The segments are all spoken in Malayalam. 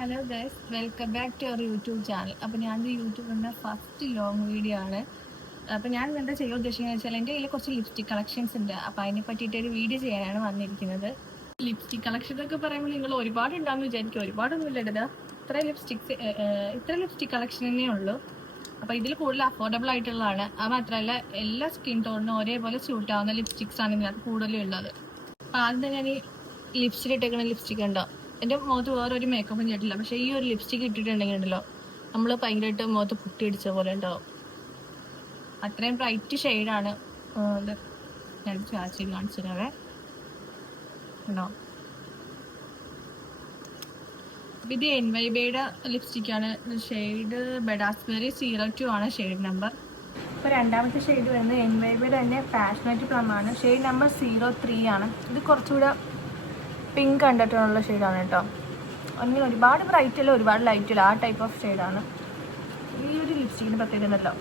Hello guys, welcome back to our YouTube channel. അപ്പോൾ ഞാൻ യൂട്യൂബിൻ്റെ ഫസ്റ്റ് ലോങ് വീഡിയോ ആണ്. അപ്പോൾ ഞാൻ എന്താ ചെയ്യാൻ ഉദ്ദേശിക്കുന്നത് വെച്ചാൽ എൻ്റെ കയ്യിൽ കുറച്ച് ലിപ്സ്റ്റിക് കളക്ഷൻസ് ഉണ്ട്. അപ്പോൾ അതിനെ പറ്റിയിട്ട് ഒരു വീഡിയോ ചെയ്യാനാണ് വന്നിരിക്കുന്നത്. ലിപ്സ്റ്റിക് കളക്ഷൻ എന്നൊക്കെ പറയുമ്പോൾ നിങ്ങൾ ഒരുപാട് ഉണ്ടാകുമെന്ന് വിചാരിക്കും. ഒരുപാടൊന്നും ഇല്ല ഇടുക. ഇത്ര ലിപ്സ്റ്റിക് കളക്ഷൻ തന്നെ ഉള്ളൂ. അപ്പോൾ ഇതിൽ കൂടുതൽ അഫോർഡബിൾ ആയിട്ടുള്ളതാണ്. അത് മാത്രമല്ല എല്ലാ സ്കിൻ ടോണിനും ഒരേപോലെ സ്യൂട്ട് ആവുന്ന ലിപ്സ്റ്റിക്സ് ആണ് ഇതിനകത്ത് കൂടുതലും ഉള്ളത്. അപ്പോൾ ആദ്യം ഞാൻ ഈ ലിപ്സ്റ്റിൽ ഇട്ടേക്കുന്ന ലിപ്സ്റ്റിക് ഉണ്ടോ, എൻ്റെ മുഖത്ത് വേറൊരു മേക്കപ്പും ചെയ്തിട്ടില്ല. പക്ഷേ ഈ ഒരു ലിപ്സ്റ്റിക് ഇട്ടിട്ടുണ്ടെങ്കിൽ ഉണ്ടല്ലോ, നമ്മൾ ഭയങ്കരമായിട്ട് മുഖത്ത് പുട്ടിയടിച്ച പോലെ ഉണ്ടാവും. അത്രയും ബ്രൈറ്റ് ഷെയ്ഡാണ് ഇത്. ഞാൻ ചാച്ചി കാണിച്ചതേ ഉണ്ടോ. ഇത് എൻവൈബയുടെ ലിപ്സ്റ്റിക്കാണ്. ഷെയ്ഡ് ബെഡാസ്ബെറി 02 ആണ് ഷെയ്ഡ് നമ്പർ. ഇപ്പോൾ രണ്ടാമത്തെ ഷെയ്ഡ് വരുന്നത് എൻവൈബയുടെ തന്നെ ഫാഷനേറ്റ് പ്ലം ആണ്. ഷെയ്ഡ് നമ്പർ 03 ആണ്. ഇത് കുറച്ചുകൂടെ പിങ്ക് കണ്ടിട്ടുള്ള ഷെയ്ഡാണ് കേട്ടോ. അങ്ങനെ ഒരുപാട് ബ്രൈറ്റ് അല്ല, ഒരുപാട് ലൈറ്റ് അല്ല, ആ ടൈപ്പ് ഓഫ് ഷെയ്ഡാണ്. ഈ ഒരു ലിപ്സ്റ്റിക്കിന് പ്രത്യേകതല്ലോ,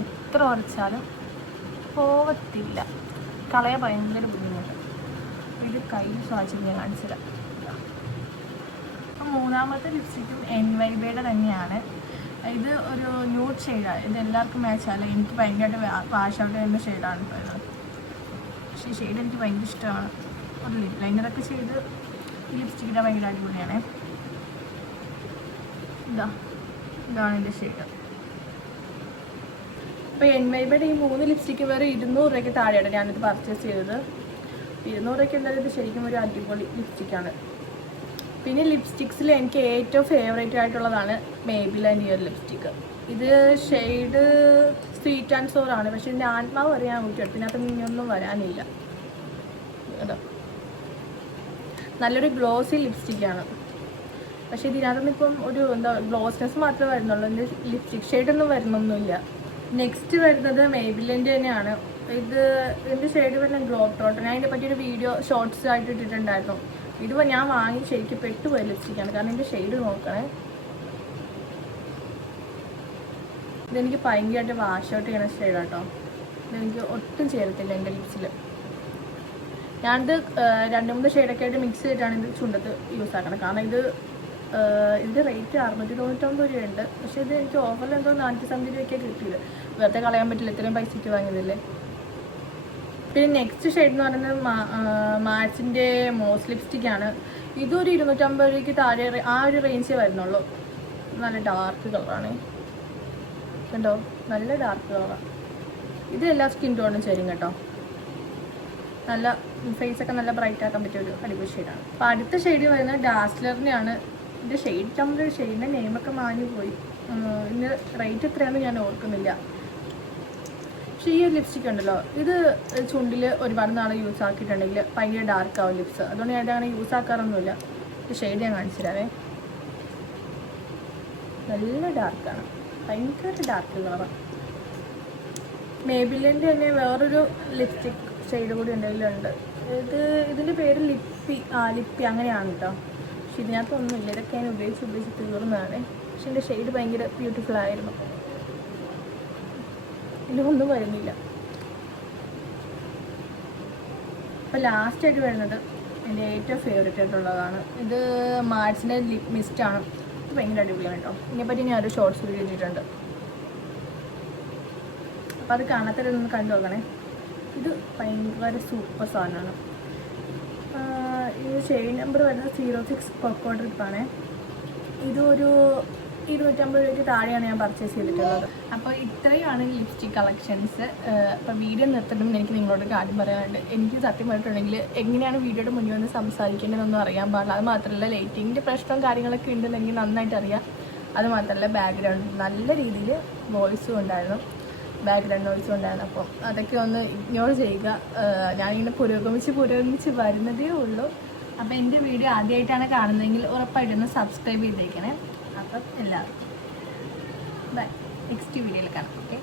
എത്ര ഉറച്ചാലും പോവത്തില്ല, കളയാൻ ഭയങ്കര ബുദ്ധിമുട്ട്. ഇത് കൈ സ്വാച്ച് ഞാൻ കാണിച്ചില്ല. അപ്പം മൂന്നാമത്തെ ലിപ്സ്റ്റിക്കും എൻവൈബയുടെ തന്നെയാണ്. ഇത് ഒരു ന്യൂഡ് ഷെയ്ഡാണ്. ഇത് എല്ലാവർക്കും മാച്ചാണ്. എനിക്ക് ഭയങ്കരമായിട്ട് വാഷ് ഔട്ട് ചെയ്യുന്ന ഷെയ്ഡാണ് ഇപ്പോൾ ഇത്. പക്ഷേ ഈ ഷെയ്ഡ് എനിക്ക് ഭയങ്കര ഇഷ്ടമാണ്. ഒരു ലിപ് ലൈനറൊക്കെ ചെയ്ത് ഈ ലിപ്സ്റ്റിക്കിൻ്റെ ഭയങ്കര അടിപൊളിയാണ്. ഇതാണ് എൻ്റെ ഷെയ്ഡ്. അപ്പോൾ എൻവൈബയുടെ ഈ 3 ലിപ്സ്റ്റിക്ക് വേറെ 200 രൂപയ്ക്ക് താഴെയാണ് ഞാനിത് പർച്ചേസ് ചെയ്തത്. 200 രൂപയ്ക്ക് എന്തായാലും ഇത് ശരിക്കും ഒരു അടിപൊളി ലിപ്സ്റ്റിക്കാണ്. പിന്നെ ലിപ്സ്റ്റിക്സിൽ എനിക്ക് ഏറ്റവും ഫേവറേറ്റ് ആയിട്ടുള്ളതാണ് മേബിലിൻ്റെ ഈ ഒരു ലിപ്സ്റ്റിക്ക്. ഇത് ഷെയ്ഡ് സ്വീറ്റ് ആൻഡ് സോർ ആണ്. പക്ഷേ ഇതിൻ്റെ ആത്മാവ് വരെ ഞാൻ ഊറ്റിയെടുത്തു. ഇതിനകത്ത് ഇനിയൊന്നും വരാനില്ല കേട്ടോ. നല്ലൊരു ഗ്ലോസി ലിപ്സ്റ്റിക്കാണ്. പക്ഷേ ഇതിനകത്തുനിന്ന് ഇപ്പം ഒരു ഗ്ലോസ്നെസ് മാത്രമേ വരുന്നുള്ളൂ. ഇതിൻ്റെ ലിപ്സ്റ്റിക് ഷെയ്ഡൊന്നും വരുന്നൊന്നുമില്ല. നെക്സ്റ്റ് വരുന്നത് മേബിലിൻ്റെ തന്നെയാണ്. ഇതിൻ്റെ ഷെയ്ഡ് വരുന്ന ഗ്ലോ ടോട്ട്. ഞാൻ ഇതിനെ പറ്റിയൊരു വീഡിയോ ഷോർട്സ് ആയിട്ട് ഇട്ടിട്ടുണ്ടായിരുന്നു. ഇതിപ്പോൾ ഞാൻ വാങ്ങി ശരിക്കും പെട്ടുപോയ ലിപ്സ്റ്റിക്കാണ്. കാരണം ഇതിൻ്റെ ഷെയ്ഡ് നോക്കണേ. ഇതെനിക്ക് ഭയങ്കരമായിട്ട് വാഷ് ഔട്ട് ചെയ്യുന്ന ഷെയ്ഡാണ് കേട്ടോ. ഇതെനിക്ക് ഒട്ടും ചേരത്തില്ല എൻ്റെ ലിപ്സിൽ. ഞാനിത് 2-3 ഷെയ്ഡൊക്കെ ആയിട്ട് മിക്സ് ചെയ്തിട്ടാണ് ഇത് ചുണ്ടത്ത് യൂസ് ആക്കണം. കാരണം ഇതിൻ്റെ റേറ്റ് 699 രൂപയുണ്ട്. പക്ഷേ ഇത് എനിക്ക് ഓഫറിൽ എന്തോ 450 രൂപയ്ക്കാണ് കിട്ടിയത്. വെറുതെ കളയാൻ പറ്റില്ല, ഇത്രയും പൈസയ്ക്ക് വാങ്ങിയതല്ലേ. പിന്നെ നെക്സ്റ്റ് ഷെയ്ഡ് എന്ന് പറയുന്നത് മാച്ചിൻ്റെ മോസ് ലിപ്സ്റ്റിക്കാണ്. ഇതൊരു 250 രൂപയ്ക്ക് താഴെ ആ ഒരു റേഞ്ചേ വരുന്നുള്ളൂ. നല്ല ഡാർക്ക് കളറാണ് കേട്ടോ, നല്ല ഡാർക്ക് കളറാണ്. ഇത് എല്ലാ സ്കിൻ ടോണും ചേരും കേട്ടോ. നല്ല ഫേസൊക്കെ നല്ല ബ്രൈറ്റ് ആക്കാൻ പറ്റിയ ഒരു അടിപൊളി ഷെയ്ഡാണ്. അപ്പോൾ അടുത്ത ഷെയ്ഡ് വരുന്നത് ഡാസ്ലറിനെയാണ്. ഇതിൻ്റെ ഷെയ്ഡ് നമ്മുടെ ഷെയ്ഡിൻ്റെ നെയിമൊക്കെ മാഞ്ഞു പോയി. ഇതിൻ്റെ റേറ്റ് എത്രയാണെന്ന് ഞാൻ ഓർക്കുന്നില്ല. പക്ഷേ ഈ ഒരു ലിപ്സ്റ്റിക് ഉണ്ടല്ലോ, ഇത് ചുണ്ടിൽ ഒരുപാട് നാൾ യൂസ് ആക്കിയിട്ടുണ്ടെങ്കിൽ ഭയങ്കര ഡാർക്ക് ആവും ലിപ്സ്. അതുകൊണ്ട് ഞാൻ അങ്ങനെ യൂസ് ആക്കാറൊന്നുമില്ല. ഈ ഷെയ്ഡ് ഞാൻ കാണിച്ചു തരാവേ. നല്ല ഡാർക്കാണ്, ഭയങ്കര ഡാർക്ക് കളറാണ്. മേബിലിൻ്റെ തന്നെ വേറൊരു ലിപ്സ്റ്റിക് ഷെയ്ഡ് കൂടി എന്തെങ്കിലുമുണ്ട്. ഇതിൻ്റെ പേര് ലിപ്പി അങ്ങനെയാണ് കേട്ടോ. പക്ഷെ ഇതിനകത്തൊന്നുമില്ല. ഇതൊക്കെ ഞാൻ ഉപയോഗിച്ച് തീർന്നതാണ്. പക്ഷെ എൻ്റെ ഷെയ്ഡ് ഭയങ്കര ബ്യൂട്ടിഫുൾ ആയിരുന്നു. ഇതിലൊന്നും വരുന്നില്ല. അപ്പോൾ ലാസ്റ്റായിട്ട് വരുന്നത് എൻ്റെ ഏറ്റവും ഫേവറേറ്റ് ആയിട്ടുള്ളതാണ്. ഇത് മാർസിൻ്റെ ലിപ് മിസ്റ്റാണ്. ഇത് ഭയങ്കര അടിപൊളിയാണ് കേട്ടോ. ഇതിനെപ്പറ്റി ഞാനൊരു ഷോർട്സ് വീഡിയോ ഇട്ടിട്ടുണ്ട്. അപ്പോൾ അത് കാണാത്തവരൊന്ന് കണ്ടു നോക്കണേ. ഇത് ഭയങ്കര സൂപ്പർ സാധനമാണ്. ഇത് ഷെയ്ഡ് നമ്പർ വരുന്നത് 06 കൊക്കോ ട്രിപ്പാണ്. ഇതൊരു 250 രൂപയ്ക്ക് താഴെയാണ് ഞാൻ പർച്ചേസ് ചെയ്തിട്ടുള്ളത്. അപ്പോൾ ഇത്രയാണ് ലിപ്സ്റ്റിക് കളക്ഷൻസ്. അപ്പോൾ വീഡിയോ നിർത്തണമെന്ന് എനിക്ക് നിങ്ങളോട് കാര്യം പറയാനുണ്ട്. എനിക്ക് സത്യം പറഞ്ഞിട്ടുണ്ടെങ്കിൽ എങ്ങനെയാണ് വീഡിയോയുടെ മുന്നിൽ വന്ന് സംസാരിക്കേണ്ടതെന്നൊന്നും അറിയാൻ പാടില്ല. അത് മാത്രമല്ല ലൈറ്റിങ്ങിൻ്റെ പ്രശ്നവും കാര്യങ്ങളൊക്കെ ഉണ്ടെന്നെങ്കിൽ നന്നായിട്ട് അറിയാം. അത് മാത്രമല്ല ബാക്ക്ഗ്രൗണ്ട് നല്ല രീതിയിൽ വോയിസും ഉണ്ടായിരുന്നു, ബാക്ക്ഗ്രൗണ്ട് നോയ്സും ഉണ്ടായിരുന്നു. അപ്പം അതൊക്കെ ഒന്ന് ഇഗ്നോർ ചെയ്യുക. ഞാനിങ്ങനെ പുരോഗമിച്ച് വരുന്നതേ ഉള്ളൂ. അപ്പോൾ എൻ്റെ വീഡിയോ ആദ്യമായിട്ടാണ് കാണുന്നതെങ്കിൽ ഉറപ്പായിട്ടൊന്ന് സബ്സ്ക്രൈബ് ചെയ്തേക്കണേ. അപ്പം എല്ലാവർക്കും ബൈ. നെക്സ്റ്റ് വീഡിയോയിൽ കാണാം. ഓക്കെ.